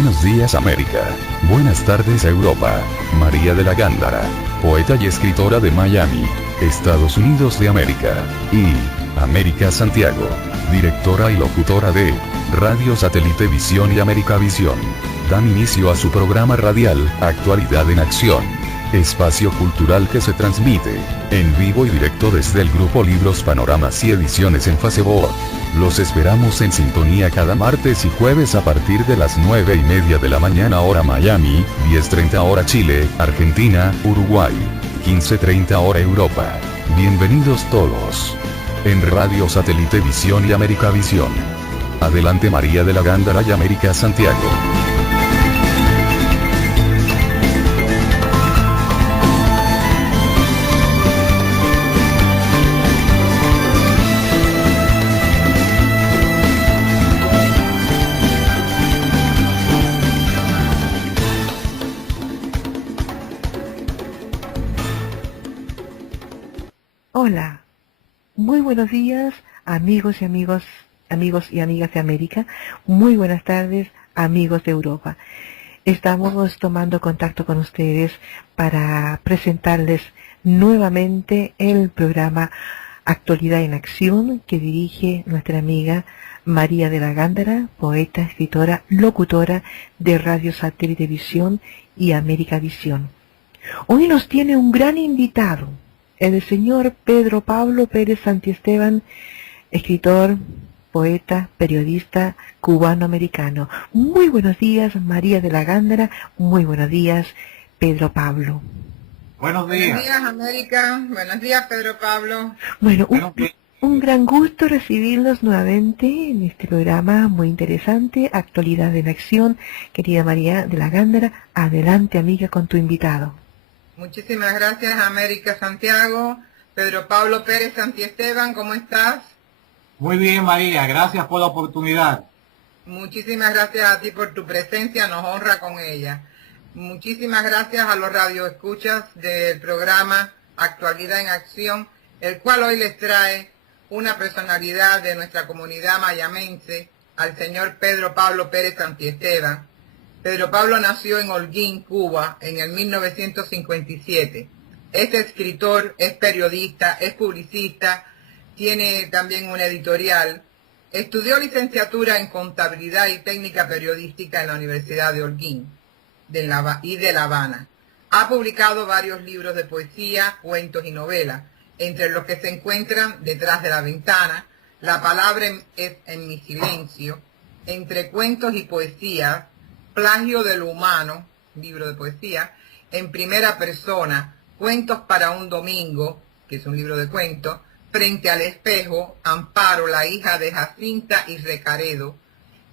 Buenos días América. Buenas tardes Europa. María de la Gándara, poeta y escritora de Miami, Estados Unidos de América. Y América Santiago, directora y locutora de Radio Satélite Visión y América Visión. Dan inicio a su programa radial, Actualidad en Acción. Espacio cultural que se transmite en vivo y directo desde el grupo Libros, Panoramas y Ediciones en Facebook. Los esperamos en sintonía cada martes y jueves a partir de las 9:30 de la mañana hora Miami, 10:30 hora Chile, Argentina, Uruguay, 15:30 hora Europa. Bienvenidos todos. En Radio Satélite Visión y América Visión. Adelante María de la Gándara y América Santiago. Hola, muy buenos días amigos y amigas de América, muy buenas tardes amigos de Europa. Estamos tomando contacto con ustedes para presentarles nuevamente el programa Actualidad en Acción que dirige nuestra amiga María de la Gándara, poeta, escritora, locutora de Radio Satélite Visión y América Visión. Hoy nos tiene un gran invitado, el señor Pedro Pablo Pérez Santiesteban, escritor, poeta, periodista cubano-americano. Muy buenos días, María de la Gándara. Muy buenos días, Pedro Pablo. Buenos días, América. Buenos días, Pedro Pablo. Bueno, un gran gusto recibirlos nuevamente en este programa muy interesante, Actualidad en Acción. Querida María de la Gándara, adelante, amiga, con tu invitado. Muchísimas gracias, América Santiago. Pedro Pablo Pérez Santiesteban, ¿cómo estás? Muy bien, María, gracias por la oportunidad. Muchísimas gracias a ti por tu presencia, nos honra con ella. Muchísimas gracias a los radioescuchas del programa Actualidad en Acción, el cual hoy les trae una personalidad de nuestra comunidad mayamense, al señor Pedro Pablo Pérez Santiesteban. Pedro Pablo nació en Holguín, Cuba, en el 1957. Es escritor, es periodista, es publicista, tiene también una editorial. Estudió licenciatura en Contabilidad y Técnica Periodística en la Universidad de Holguín y de La Habana. Ha publicado varios libros de poesía, cuentos y novelas, entre los que se encuentran Detrás de la Ventana, La Palabra es en mi silencio, Entre cuentos y poesía, Plagio de lo humano, libro de poesía, En primera persona, Cuentos para un domingo, que es un libro de cuentos, Frente al espejo, Amparo, la hija de Jacinta y Recaredo,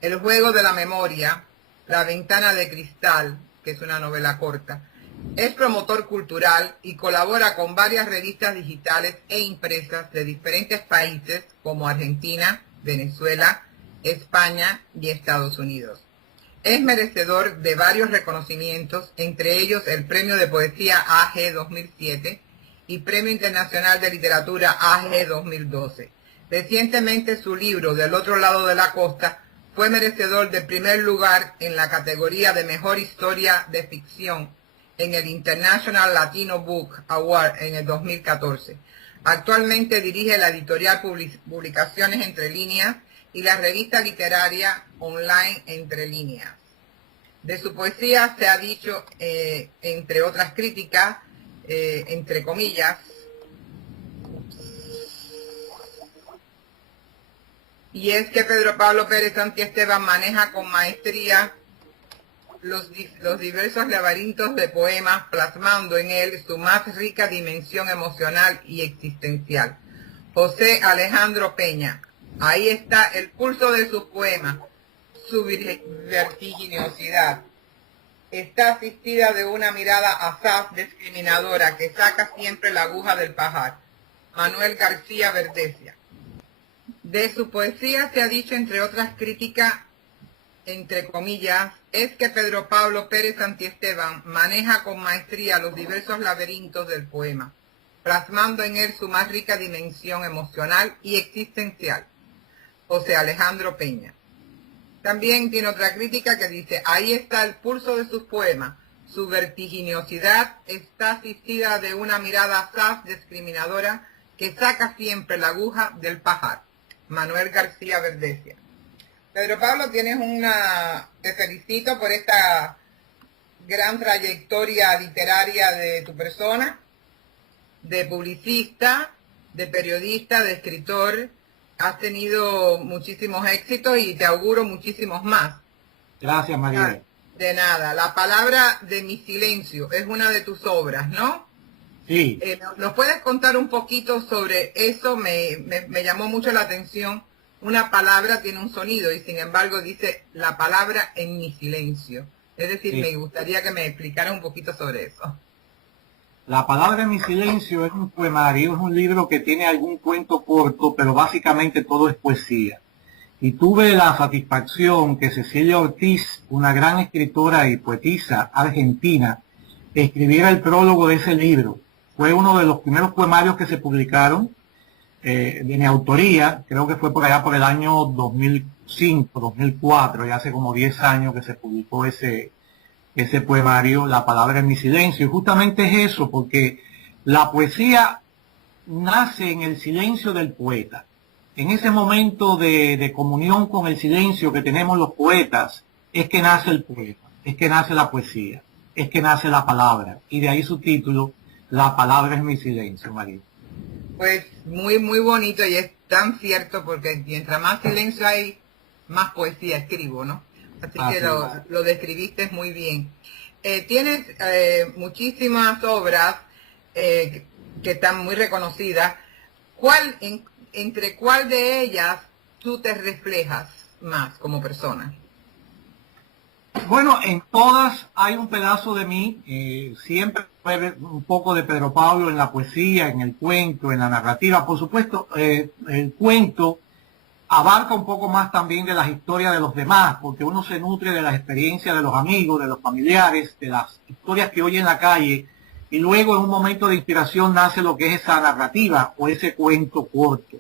El juego de la memoria, La ventana de cristal, que es una novela corta. Es promotor cultural y colabora con varias revistas digitales e impresas de diferentes países como Argentina, Venezuela, España y Estados Unidos. Es merecedor de varios reconocimientos, entre ellos el Premio de Poesía AG 2007 y Premio Internacional de Literatura AG 2012. Recientemente su libro Del otro lado de la costa fue merecedor del primer lugar en la categoría de Mejor Historia de Ficción en el International Latino Book Award en el 2014. Actualmente dirige la editorial Publicaciones Entre Líneas y la revista literaria online Entre Líneas. De su poesía se ha dicho, entre otras críticas, entre comillas, y es que Pedro Pablo Pérez Santiesteban maneja con maestría los diversos laberintos de poemas, plasmando en él su más rica dimensión emocional y existencial. José Alejandro Peña. Ahí está el pulso de sus poemas, su vertiginosidad. Está asistida de una mirada asaz discriminadora que saca siempre la aguja del pajar. Manuel García Verdesia. De su poesía se ha dicho, entre otras críticas, entre comillas, es que Pedro Pablo Pérez Santiesteban maneja con maestría los diversos laberintos del poema, plasmando en él su más rica dimensión emocional y existencial. José Alejandro Peña. También tiene otra crítica que dice, ahí está el pulso de sus poemas. Su vertiginosidad está asistida de una mirada asaz discriminadora que saca siempre la aguja del pajar. Manuel García Verdesia. Pedro Pablo, te felicito por esta gran trayectoria literaria de tu persona, de publicista, de periodista, de escritor. Has tenido muchísimos éxitos y te auguro muchísimos más. Gracias, María. De nada. La palabra de mi silencio es una de tus obras, ¿no? Sí. ¿Nos puedes contar un poquito sobre eso? Me llamó mucho la atención. Una palabra tiene un sonido y sin embargo dice la palabra en mi silencio. Es decir, Sí. me gustaría que me explicaras un poquito sobre eso. La palabra en mi silencio es un poemario, es un libro que tiene algún cuento corto, pero básicamente todo es poesía. Y tuve la satisfacción que Cecilia Ortiz, una gran escritora y poetisa argentina, escribiera el prólogo de ese libro. Fue uno de los primeros poemarios que se publicaron de mi autoría, creo que fue por allá por el año 2005, 2004, ya hace como 10 años que se publicó ese poemario, La palabra en mi silencio. Y justamente es eso, porque la poesía nace en el silencio del poeta. En ese momento de comunión con el silencio que tenemos los poetas, es que nace el poeta, es que nace la poesía, es que nace la palabra. Y de ahí su título, La palabra es mi silencio, María. Pues muy, muy bonito y es tan cierto porque mientras más silencio hay, más poesía escribo, ¿no? Así que lo describiste muy bien. Tienes muchísimas obras que están muy reconocidas. ¿Entre cuál de ellas tú te reflejas más como persona? Bueno, en todas hay un pedazo de mí, siempre hay un poco de Pedro Pablo en la poesía, en el cuento, en la narrativa. Por supuesto, el cuento abarca un poco más también de las historias de los demás, porque uno se nutre de las experiencias de los amigos, de los familiares, de las historias que oye en la calle, y luego en un momento de inspiración nace lo que es esa narrativa o ese cuento corto.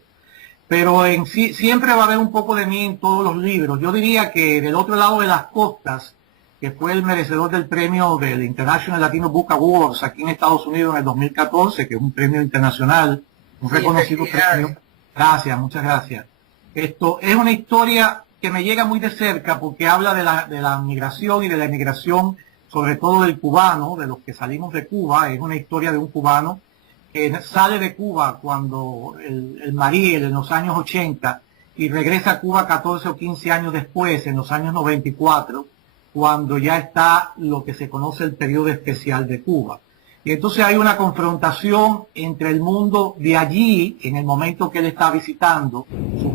Pero en sí, siempre va a haber un poco de mí en todos los libros. Yo diría que del otro lado de las costas, que fue el merecedor del premio del International Latino Book Awards aquí en Estados Unidos en el 2014, que es un premio internacional, un reconocido premio. Gracias, muchas gracias. Esto es una historia que me llega muy de cerca porque habla de la migración y de la emigración, sobre todo del cubano, de los que salimos de Cuba. Es una historia de un cubano que sale de Cuba cuando el Mariel en los años 80 y regresa a Cuba 14 o 15 años después, en los años 94, cuando ya está lo que se conoce el periodo especial de Cuba. Y entonces hay una confrontación entre el mundo de allí, en el momento que él está visitando su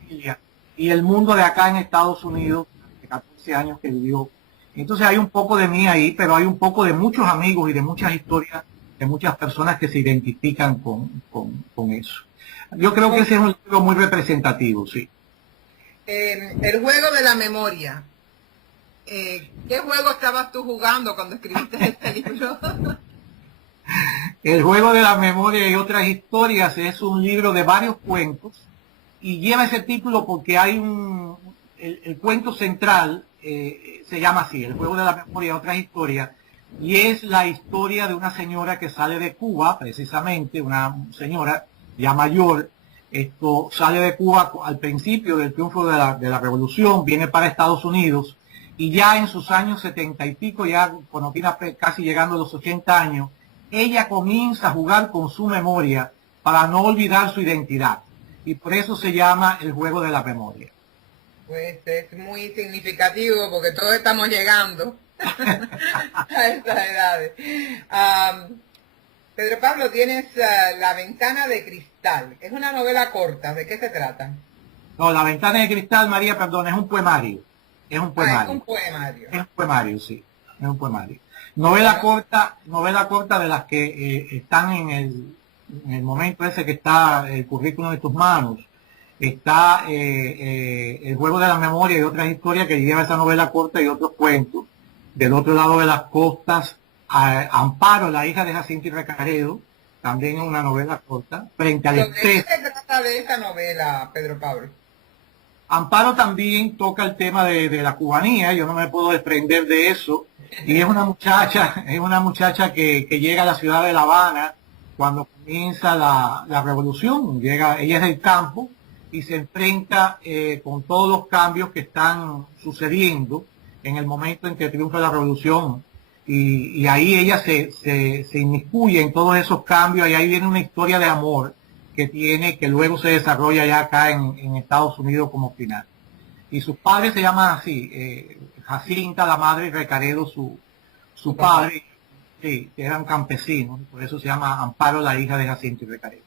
familia, y el mundo de acá en Estados Unidos, de 14 años que vivió. Entonces hay un poco de mí ahí, pero hay un poco de muchos amigos y de muchas historias de muchas personas que se identifican con eso. Yo creo que ese es un libro muy representativo, sí. El juego de la memoria. ¿Qué juego estabas tú jugando cuando escribiste este libro? El juego de la memoria y otras historias es un libro de varios cuentos y lleva ese título porque hay el cuento central se llama así, El juego de la memoria y otras historias, y es la historia de una señora que sale de Cuba, precisamente, una señora ya mayor. Esto sale de Cuba al principio del triunfo de la revolución, viene para Estados Unidos, y ya en sus años 70 y pico, ya cuando tiene casi llegando a los 80 años, ella comienza a jugar con su memoria para no olvidar su identidad. Y por eso se llama El juego de la memoria. Pues es muy significativo porque todos estamos llegando a estas edades. Pedro Pablo, tienes La ventana de cristal. Es una novela corta. ¿De qué se trata? No, La ventana de cristal, María, perdón, es un poemario. Es un poemario. Es un poemario. Es un poemario, sí. Es un poemario. Novela corta de las que están en el momento ese que está el currículum de tus manos. Está El juego de la memoria y otras historias que lleva esa novela corta y otros cuentos. Del otro lado de las costas, Amparo, la hija de Jacinto y Recaredo, también es una novela corta. Frente al ¿De qué espejo. se trata de esa novela, Pedro Pablo? Amparo también toca el tema de la cubanía, yo no me puedo desprender de eso, y es una muchacha que llega a la ciudad de La Habana cuando comienza la revolución, ella es del campo y se enfrenta con todos los cambios que están sucediendo en el momento en que triunfa la revolución, y ahí ella se inmiscuye en todos esos cambios, y ahí viene una historia de amor que luego se desarrolla ya acá en Estados Unidos como final. Y sus padres se llaman así, Jacinta, la madre, y Recaredo, su padre, sí, que eran campesinos, por eso se llama Amparo, la hija de Jacinta y Recaredo.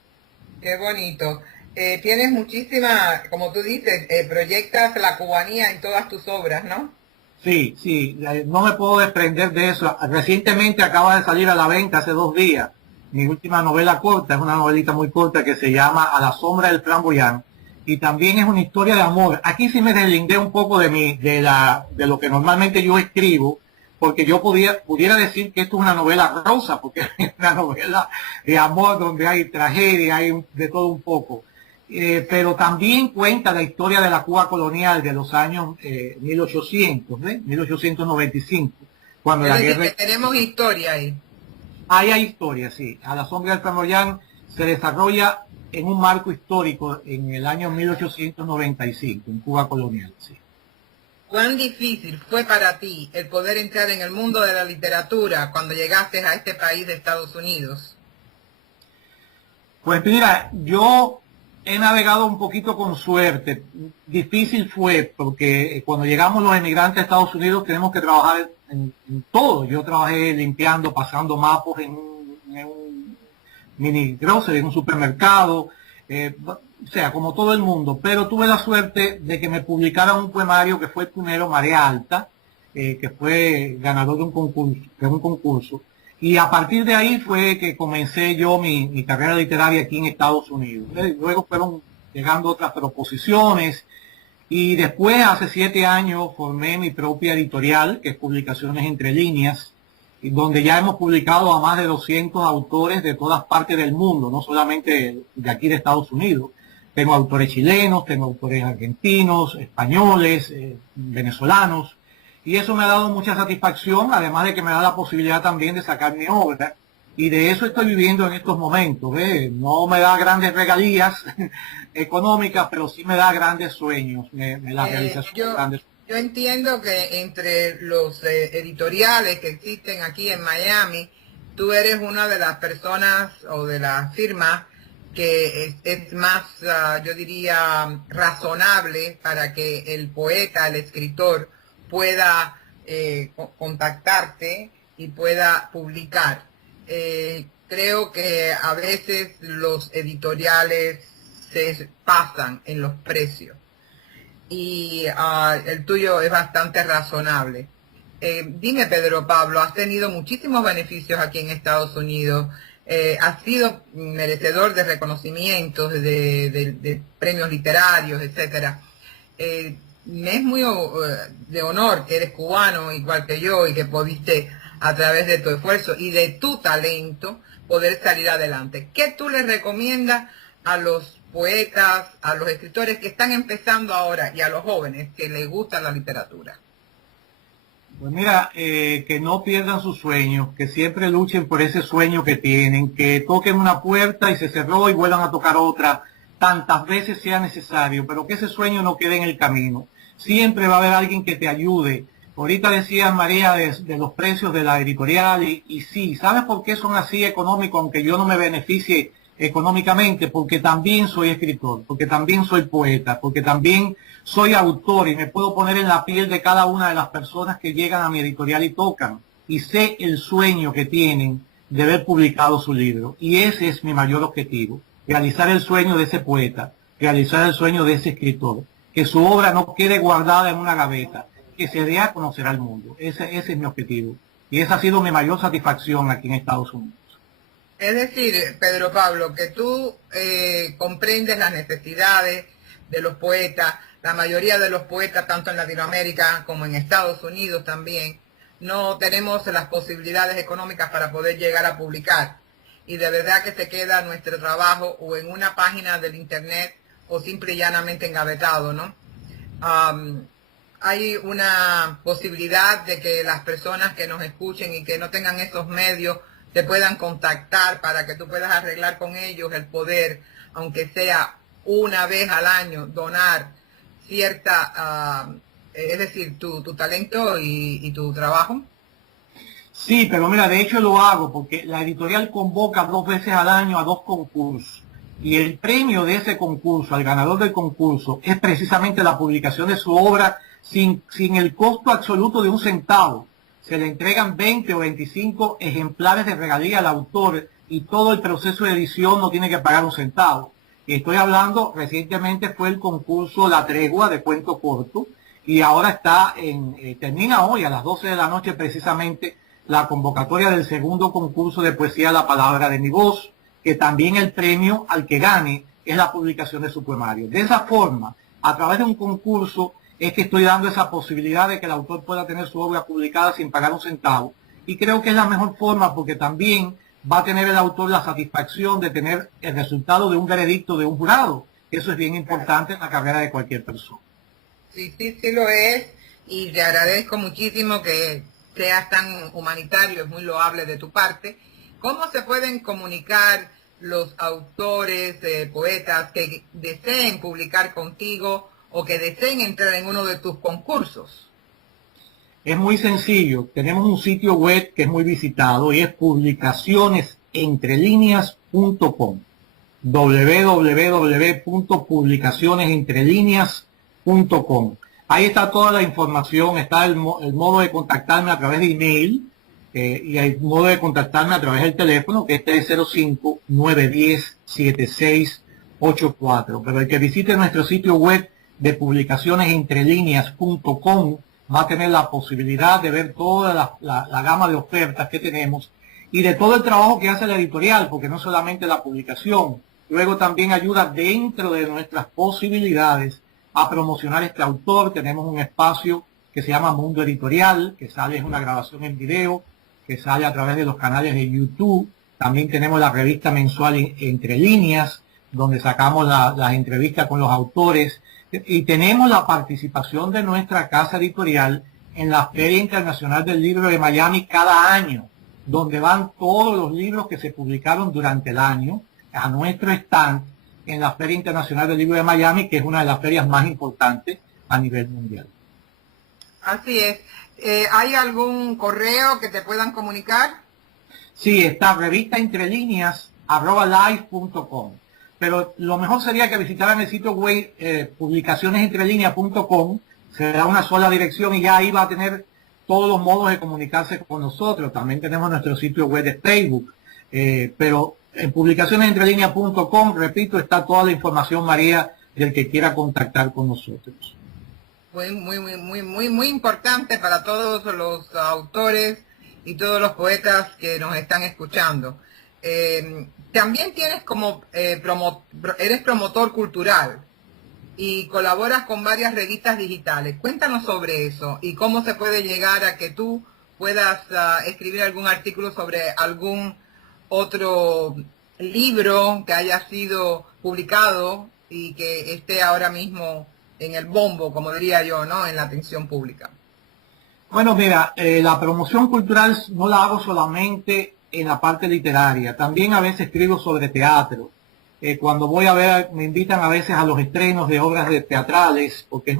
Qué bonito. Tienes muchísima, como tú dices, proyectas la cubanía en todas tus obras, ¿no? Sí, no me puedo desprender de eso. Recientemente acaba de salir a la venta, hace 2 días, mi última novela corta, es una novelita muy corta que se llama A la sombra del flamboyán, y también es una historia de amor. Aquí sí me deslindé un poco de lo que normalmente yo escribo, porque yo pudiera decir que esto es una novela rosa, porque es una novela de amor donde hay tragedia, hay de todo un poco. Pero también cuenta la historia de la Cuba colonial de los años 1895, cuando la guerra... Tenemos historia ahí. Ahí hay historia, sí. A la sombra del flamboyán se desarrolla en un marco histórico en el año 1895, en Cuba colonial, sí. ¿Cuán difícil fue para ti el poder entrar en el mundo de la literatura cuando llegaste a este país de Estados Unidos? Pues mira, yo he navegado un poquito con suerte. Difícil fue porque cuando llegamos los emigrantes a Estados Unidos tenemos que trabajar en todo. Yo trabajé limpiando, pasando mapos en un mini grocery, en un supermercado, o sea, como todo el mundo. Pero tuve la suerte de que me publicaran un poemario que fue el primero, Marea Alta, que fue ganador de un concurso. Y a partir de ahí fue que comencé yo mi carrera literaria aquí en Estados Unidos. Luego fueron llegando otras proposiciones, y después, hace 7 años, formé mi propia editorial, que es Publicaciones Entre Líneas, y donde ya hemos publicado a más de 200 autores de todas partes del mundo, no solamente de aquí de Estados Unidos. Tengo autores chilenos, tengo autores argentinos, españoles, venezolanos, y eso me ha dado mucha satisfacción, además de que me da la posibilidad también de sacar mi obra, y de eso estoy viviendo en estos momentos. No me da grandes regalías económicas, pero sí me da grandes sueños, la realización de grandes sueños. Yo entiendo que entre los editoriales que existen aquí en Miami, tú eres una de las personas o de las firmas que es más, yo diría, razonable para que el poeta, el escritor, pueda contactarte y pueda publicar. Creo que a veces los editoriales se pasan en los precios y el tuyo es bastante razonable. Dime, Pedro Pablo, has tenido muchísimos beneficios aquí en Estados Unidos, has sido merecedor de reconocimientos, de premios literarios, etcétera. Me es muy de honor que eres cubano igual que yo y que pudiste, a través de tu esfuerzo y de tu talento, poder salir adelante. ¿Qué tú les recomiendas a los poetas, a los escritores que están empezando ahora y a los jóvenes que les gusta la literatura? Pues mira, que no pierdan sus sueños, que siempre luchen por ese sueño que tienen, que toquen una puerta y se cerró y vuelvan a tocar otra, tantas veces sea necesario, pero que ese sueño no quede en el camino. Siempre va a haber alguien que te ayude. Ahorita decías, María, de los precios de la editorial, y sí, ¿sabes por qué son así económicos, aunque yo no me beneficie económicamente? Porque también soy escritor, porque también soy poeta, porque también soy autor y me puedo poner en la piel de cada una de las personas que llegan a mi editorial y tocan, y sé el sueño que tienen de haber publicado su libro, y ese es mi mayor objetivo, realizar el sueño de ese poeta, realizar el sueño de ese escritor, que su obra no quede guardada en una gaveta, que se dé a conocer al mundo. Ese es mi objetivo. Y esa ha sido mi mayor satisfacción aquí en Estados Unidos. Es decir, Pedro Pablo, que tú comprendes las necesidades de los poetas. La mayoría de los poetas, tanto en Latinoamérica como en Estados Unidos también, no tenemos las posibilidades económicas para poder llegar a publicar. Y de verdad que se queda nuestro trabajo o en una página del internet o simple y llanamente engavetado, ¿no? hay una posibilidad de que las personas que nos escuchen y que no tengan esos medios te puedan contactar para que tú puedas arreglar con ellos el poder, aunque sea una vez al año, donar cierta, es decir, tu talento y tu trabajo? Sí, pero mira, de hecho lo hago porque la editorial convoca 2 veces al año a 2 concursos. Y el premio de ese concurso, al ganador del concurso, es precisamente la publicación de su obra sin el costo absoluto de un centavo. Se le entregan 20 o 25 ejemplares de regalía al autor y todo el proceso de edición no tiene que pagar un centavo. Y estoy hablando, recientemente fue el concurso La Tregua de cuento corto y ahora está termina hoy a las 12 de la noche precisamente la convocatoria del segundo concurso de poesía La Palabra de mi Voz, que también el premio al que gane es la publicación de su poemario. De esa forma, a través de un concurso, es que estoy dando esa posibilidad de que el autor pueda tener su obra publicada sin pagar un centavo. Y creo que es la mejor forma porque también va a tener el autor la satisfacción de tener el resultado de un veredicto de un jurado. Eso es bien importante en la carrera de cualquier persona. Sí, sí, sí lo es. Y te agradezco muchísimo que seas tan humanitario, es muy loable de tu parte. ¿Cómo se pueden comunicar los autores, poetas que deseen publicar contigo o que deseen entrar en uno de tus concursos? Es muy sencillo. Tenemos un sitio web que es muy visitado y es publicacionesentrelineas.com. www.publicacionesentrelineas.com. Ahí está toda la información, está el modo de contactarme a través de email y el modo de contactarme a través del teléfono, que es 305-910-7684. Pero el que visite nuestro sitio web de publicacionesentrelineas.com va a tener la posibilidad de ver toda la gama de ofertas que tenemos y de todo el trabajo que hace la editorial, porque no solamente la publicación, luego también ayuda dentro de nuestras posibilidades a promocionar este autor. Tenemos un espacio que se llama Mundo Editorial, que sale, es una grabación en video, que sale a través de los canales de YouTube. También tenemos la revista mensual Entre Líneas, donde sacamos las entrevistas con los autores. Y tenemos la participación de nuestra casa editorial en la Feria Internacional del Libro de Miami cada año, donde van todos los libros que se publicaron durante el año a nuestro stand en la Feria Internacional del Libro de Miami, que es una de las ferias más importantes a nivel mundial. Así es. ¿Hay algún correo que te puedan comunicar? Sí, está revistaentrelineas@live.com. Pero lo mejor sería que visitaran el sitio web publicacionesentrelineas.com. Será una sola dirección y ya ahí va a tener todos los modos de comunicarse con nosotros. También tenemos nuestro sitio web de Facebook. Pero en publicacionesentrelineas.com, repito, está toda la información, María, del que quiera contactar con nosotros. Muy importante para todos los autores y todos los poetas que nos están escuchando. También tienes eres promotor cultural y colaboras con varias revistas digitales. Cuéntanos sobre eso y cómo se puede llegar a que tú puedas escribir algún artículo sobre algún otro libro que haya sido publicado y que esté ahora mismo en el bombo, como diría yo, ¿no? En la atención pública. Bueno, mira, la promoción cultural no la hago solamente en la parte literaria, también a veces escribo sobre teatro. Cuando voy a ver, me invitan a veces a los estrenos de obras teatrales, porque es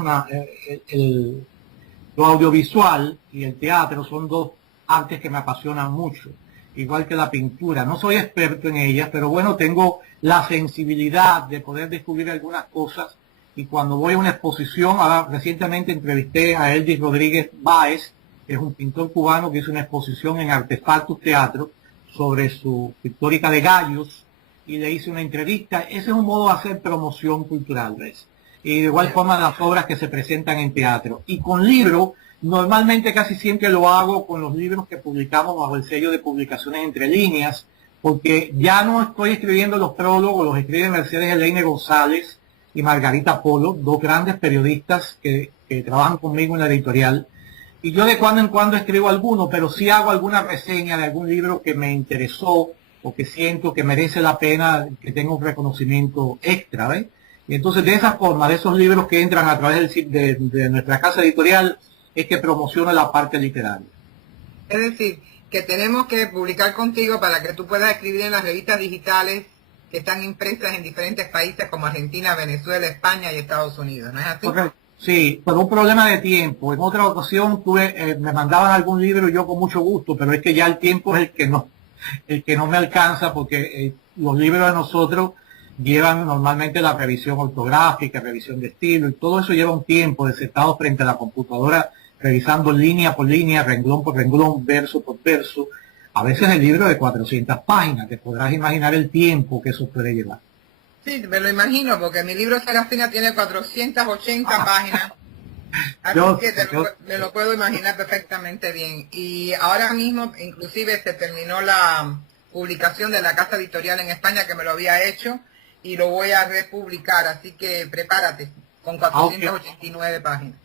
lo audiovisual y el teatro son dos artes que me apasionan mucho, igual que la pintura. No soy experto en ellas, pero bueno, tengo la sensibilidad de poder descubrir algunas cosas. Y cuando voy a una exposición, recientemente entrevisté a Eldis Rodríguez Báez, que es un pintor cubano que hizo una exposición en Artefactos Teatro sobre su pictórica de gallos, y le hice una entrevista. Ese es un modo de hacer promoción cultural, ¿ves? Y de igual forma las obras que se presentan en teatro. Y con libros, normalmente casi siempre lo hago con los libros que publicamos bajo el sello de Publicaciones Entre Líneas, porque ya no estoy escribiendo los prólogos, los escribe Mercedes Eleine González y Margarita Polo, dos grandes periodistas que trabajan conmigo en la editorial. Y yo de cuando en cuando escribo alguno, pero sí hago alguna reseña de algún libro que me interesó o que siento que merece la pena, que tenga un reconocimiento extra, ¿ves? Y entonces de esa forma, de esos libros que entran a través de nuestra casa editorial, es que promociona la parte literaria. Es decir, que tenemos que publicar contigo para que tú puedas escribir en las revistas digitales que están impresas en diferentes países como Argentina, Venezuela, España y Estados Unidos, ¿no es así? Correcto. Sí, por un problema de tiempo. En otra ocasión me mandaban algún libro y yo con mucho gusto, pero es que ya el tiempo es el que no me alcanza, porque los libros de nosotros llevan normalmente la revisión ortográfica, revisión de estilo, y todo eso lleva un tiempo de sentado frente a la computadora, revisando línea por línea, renglón por renglón, verso por verso. A veces el libro de 400 páginas, te podrás imaginar el tiempo que eso puede llevar. Sí, me lo imagino, porque mi libro Serafina tiene 480 páginas. Así que me lo puedo imaginar perfectamente bien. Y ahora mismo, inclusive, se terminó la publicación de la casa editorial en España, que me lo había hecho, y lo voy a republicar, así que prepárate, con 489 páginas.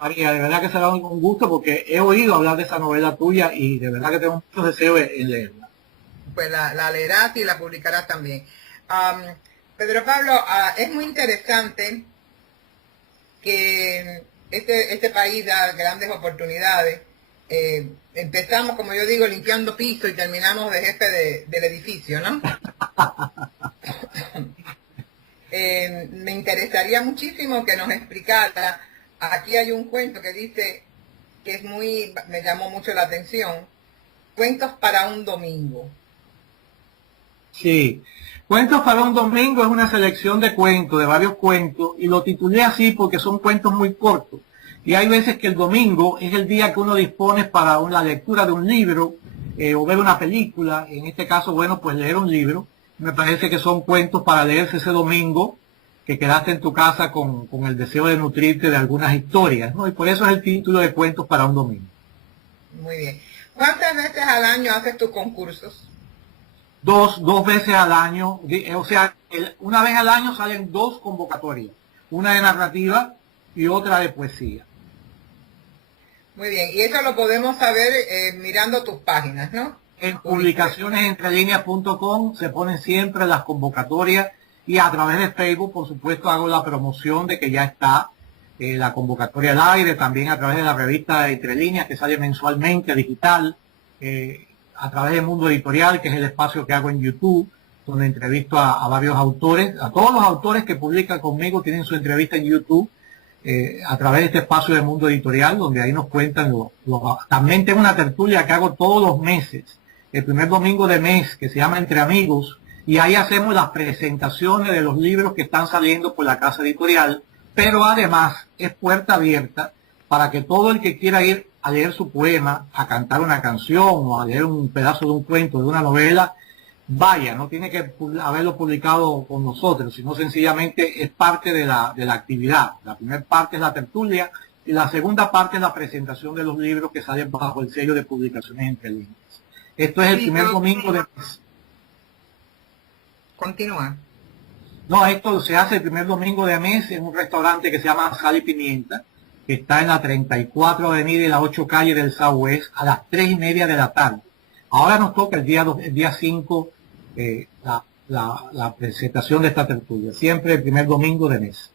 María, de verdad que será un gusto, porque he oído hablar de esa novela tuya y de verdad que tengo mucho deseo en leerla. Pues la leerás y la publicarás también. Pedro Pablo, es muy interesante que este país da grandes oportunidades. Empezamos, como yo digo, limpiando piso y terminamos de jefe del edificio, ¿no? Me interesaría muchísimo que nos explicara. Aquí hay un cuento que dice que me llamó mucho la atención. Cuentos para un domingo. Sí. Cuentos para un domingo es una selección de cuentos, de varios cuentos, y lo titulé así porque son cuentos muy cortos. Y hay veces que el domingo es el día que uno dispone para la lectura de un libro o ver una película. En este caso, bueno, pues leer un libro. Me parece que son cuentos para leerse ese domingo, que quedaste en tu casa con el deseo de nutrirte de algunas historias, ¿no? Y por eso es el título de Cuentos para un domingo. Muy bien. ¿Cuántas veces al año haces tus concursos? Dos veces al año, o sea, una vez al año salen dos convocatorias, una de narrativa y otra de poesía. Muy bien, y eso lo podemos saber mirando tus páginas, ¿no? En publicacionesentrelineas.com se ponen siempre las convocatorias, y a través de Facebook, por supuesto, hago la promoción de que ya está la convocatoria al aire, también a través de la revista Entre Líneas, que sale mensualmente, digital, a través de Mundo Editorial, que es el espacio que hago en YouTube, donde entrevisto a varios autores. A todos los autores que publican conmigo tienen su entrevista en YouTube, a través de este espacio de Mundo Editorial, donde ahí nos cuentan también tengo una tertulia que hago todos los meses, el primer domingo de mes, que se llama Entre Amigos, y ahí hacemos las presentaciones de los libros que están saliendo por la casa editorial, pero además es puerta abierta para que todo el que quiera ir a leer su poema, a cantar una canción o a leer un pedazo de un cuento, de una novela, vaya, no tiene que haberlo publicado con nosotros, sino sencillamente es parte de la actividad. La primera parte es la tertulia y la segunda parte es la presentación de los libros que salen bajo el sello de Publicaciones Entre Líneas. Esto es el primer domingo de mes. Continúa. No, esto se hace el primer domingo de mes en un restaurante que se llama Sal y Pimienta, que está en la 34 Avenida y la 8 Calle del Southwest, a las 3:30 de la tarde. Ahora nos toca el día 5 la presentación de esta tertulia, siempre el primer domingo de mes.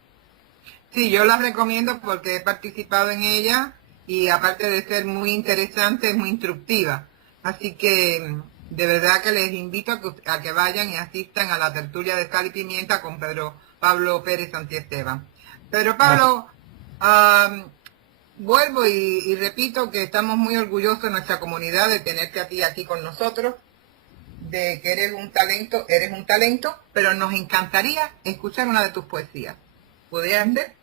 Sí, yo la recomiendo porque he participado en ella y aparte de ser muy interesante, es muy instructiva. Así que de verdad que les invito a que vayan y asistan a la tertulia de Sal y Pimienta con Pedro Pablo Pérez Santiesteban. Pedro Pablo, vuelvo y repito que estamos muy orgullosos en nuestra comunidad de tenerte a ti aquí con nosotros, de que eres un talento, pero nos encantaría escuchar una de tus poesías. ¿Podrías ser?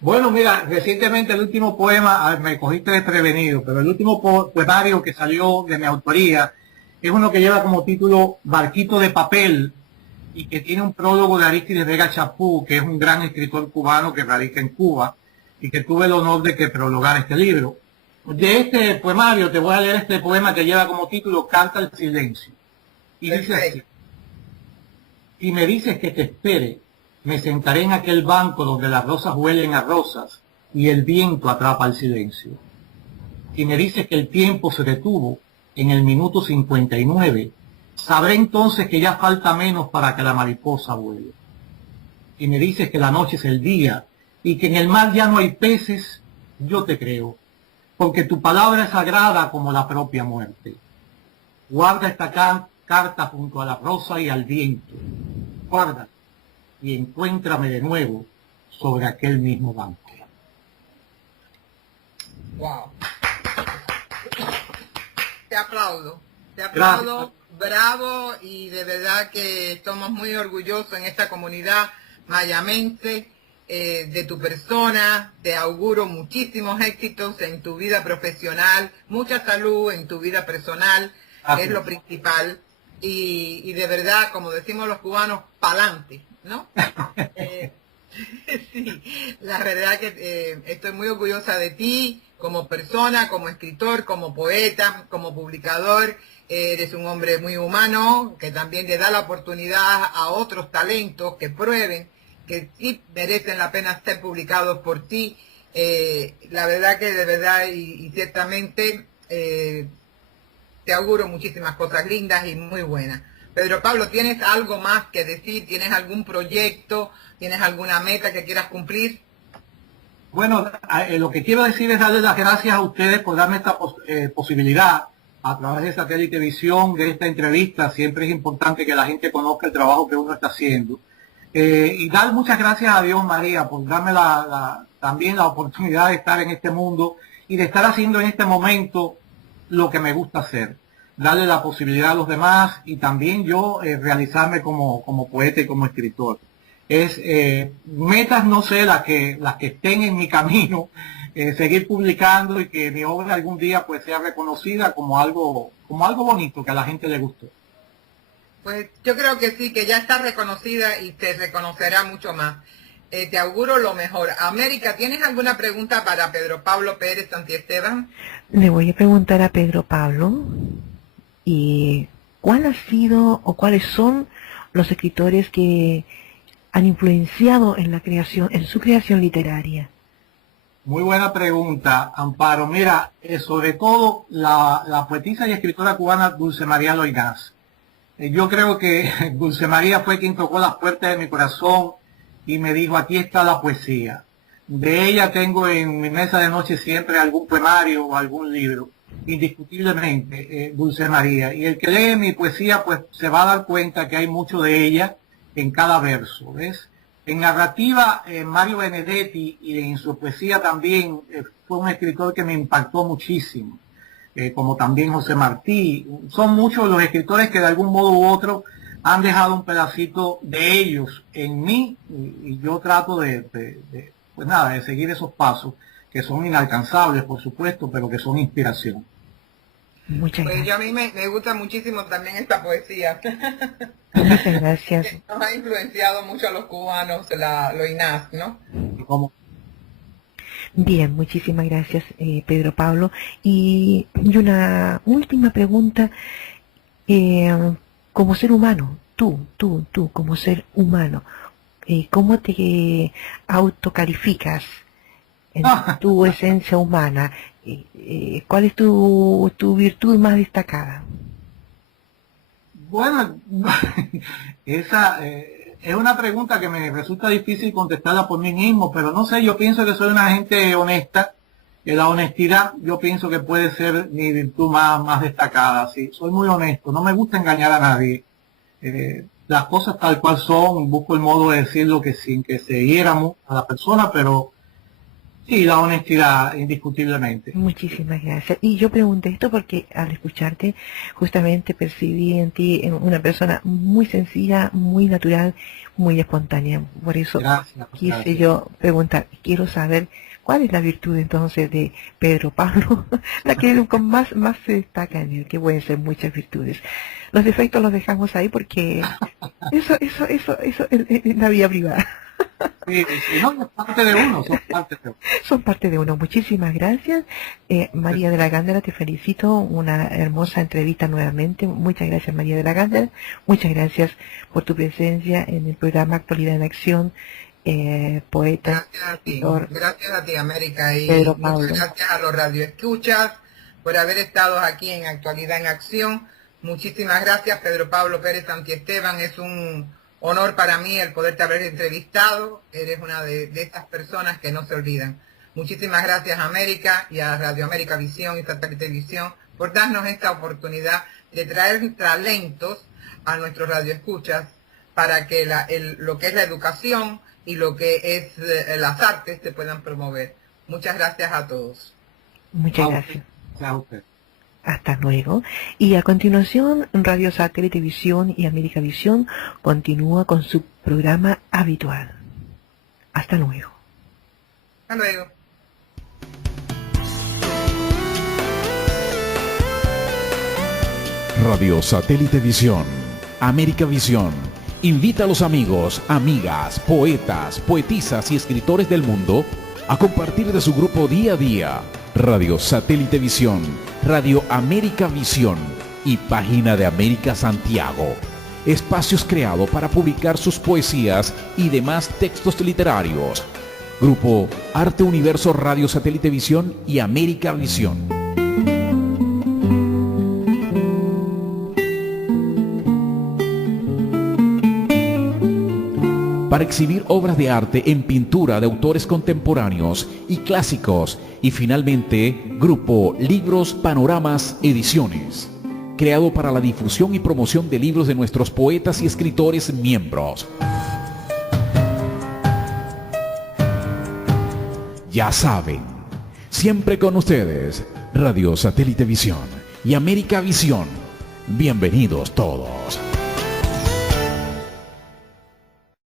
Bueno, mira, recientemente el último poema, me cogiste desprevenido, pero el último poemario que salió de mi autoría es uno que lleva como título Barquito de Papel y que tiene un prólogo de Arístides Vega Chapú, que es un gran escritor cubano que radica en Cuba y que tuve el honor de que prologara este libro. De este poemario te voy a leer este poema que lleva como título Carta al Silencio. Y dice así: y me dices que te espere, me sentaré en aquel banco donde las rosas huelen a rosas y el viento atrapa el silencio. Y me dices que el tiempo se detuvo en el minuto 59, sabré entonces que ya falta menos para que la mariposa vuele. Y me dices que la noche es el día y que en el mar ya no hay peces, yo te creo, porque tu palabra es sagrada como la propia muerte. Guarda esta carta junto a la rosa y al viento. Guarda y encuéntrame de nuevo sobre aquel mismo banco. Wow. Te aplaudo, gracias. Bravo, y de verdad que estamos muy orgullosos en esta comunidad mayamense de tu persona. Te auguro muchísimos éxitos en tu vida profesional, mucha salud en tu vida personal, que es lo principal, y de verdad, como decimos los cubanos, pa'lante, ¿no? Sí, la verdad que estoy muy orgullosa de ti como persona, como escritor, como poeta, como publicador. Eres un hombre muy humano que también le da la oportunidad a otros talentos que prueben que sí merecen la pena ser publicados por ti. La verdad que de verdad y ciertamente te auguro muchísimas cosas lindas y muy buenas. Pedro Pablo, ¿tienes algo más que decir? ¿Tienes algún proyecto? ¿Tienes alguna meta que quieras cumplir? Bueno, lo que quiero decir es darles las gracias a ustedes por darme esta posibilidad a través de Satélite Visión, de esta entrevista. Siempre es importante que la gente conozca el trabajo que uno está haciendo. Y dar muchas gracias a Dios, María, por darme también la oportunidad de estar en este mundo y de estar haciendo en este momento lo que me gusta hacer. Darle la posibilidad a los demás y también yo realizarme como poeta y como escritor. Metas, no sé, las que estén en mi camino, seguir publicando y que mi obra algún día pues sea reconocida como algo bonito que a la gente le gustó. Pues yo creo que sí, que ya está reconocida y te reconocerá mucho más. Te auguro lo mejor. América, ¿tienes alguna pregunta para Pedro Pablo Pérez Santiesteban? Le voy a preguntar a Pedro Pablo, ¿y cuál ha sido o cuáles son los escritores que han influenciado en su creación literaria? Muy buena pregunta, Amparo. Mira, sobre todo la poetisa y escritora cubana Dulce María Loynaz. Yo creo que Dulce María fue quien tocó las puertas de mi corazón y me dijo, aquí está la poesía. De ella tengo en mi mesa de noche siempre algún poemario o algún libro, indiscutiblemente, Dulce María. Y el que lee mi poesía pues se va a dar cuenta que hay mucho de ella en cada verso, ¿ves? En narrativa, Mario Benedetti, y en su poesía también fue un escritor que me impactó muchísimo, como también José Martí. Son muchos los escritores que de algún modo u otro han dejado un pedacito de ellos en mí, y yo trato pues nada, de seguir esos pasos, que son inalcanzables, por supuesto, pero que son inspiración. Muchas gracias. Pues yo a mí me gusta muchísimo también esta poesía. Muchas gracias. Nos ha influenciado mucho a los cubanos, Loynaz, ¿no? ¿Cómo? Bien, muchísimas gracias, Pedro Pablo. Y una última pregunta. Como ser humano, tú, como ser humano, ¿cómo te autocalificas en tu esencia humana? ¿Cuál es tu virtud más destacada? Bueno, esa es una pregunta que me resulta difícil contestarla por mí mismo, pero no sé, yo pienso que soy una gente honesta. La honestidad yo pienso que puede ser mi virtud más destacada. Sí, soy muy honesto, no me gusta engañar a nadie. Las cosas tal cual son, busco el modo de decirlo que sin que se hiéramos a la persona, pero sí, la honestidad, indiscutiblemente. Muchísimas gracias. Y yo pregunté esto porque al escucharte justamente percibí en ti una persona muy sencilla, muy natural, muy espontánea. Por eso quise yo preguntar, quiero saber cuál es la virtud entonces de Pedro Pablo, la que con más se destaca en él, que pueden ser muchas virtudes. Los defectos los dejamos ahí porque eso es la vida privada. Sí, no, es parte de uno, son parte de uno. Son parte de uno. Muchísimas gracias. María de la Gándara, te felicito. Una hermosa entrevista nuevamente. Muchas gracias, María de la Gándara. Muchas gracias por tu presencia en el programa Actualidad en Acción. Poeta. Gracias a ti, América. Y Pedro muchas Pablo. gracias a los radioescuchas por haber estado aquí en Actualidad en Acción. Muchísimas gracias, Pedro Pablo Pérez Santiesteban. Es un honor para mí el poderte haber entrevistado. Eres una de estas personas que no se olvidan. Muchísimas gracias a América y a Radio América Visión y Satélite Visión por darnos esta oportunidad de traer talentos a nuestros radioescuchas para que lo que es la educación y lo que es las artes se puedan promover. Muchas gracias a todos. Muchas gracias. Chao. Hasta luego. Y a continuación, Radio Satélite Visión y América Visión continúa con su programa habitual. Hasta luego. Hasta luego. Radio Satélite Visión, América Visión, invita a los amigos, amigas, poetas, poetisas y escritores del mundo a compartir de su grupo día a día. Radio Satélite Visión, Radio América Visión y Página de América Santiago. Espacios creados para publicar sus poesías y demás textos literarios. Grupo Arte Universo Radio Satélite Visión y América Visión. Para exhibir obras de arte en pintura de autores contemporáneos y clásicos, y finalmente, Grupo Libros Panoramas Ediciones, creado para la difusión y promoción de libros de nuestros poetas y escritores miembros. Ya saben, siempre con ustedes, Radio Satélite Visión y América Visión. Bienvenidos todos.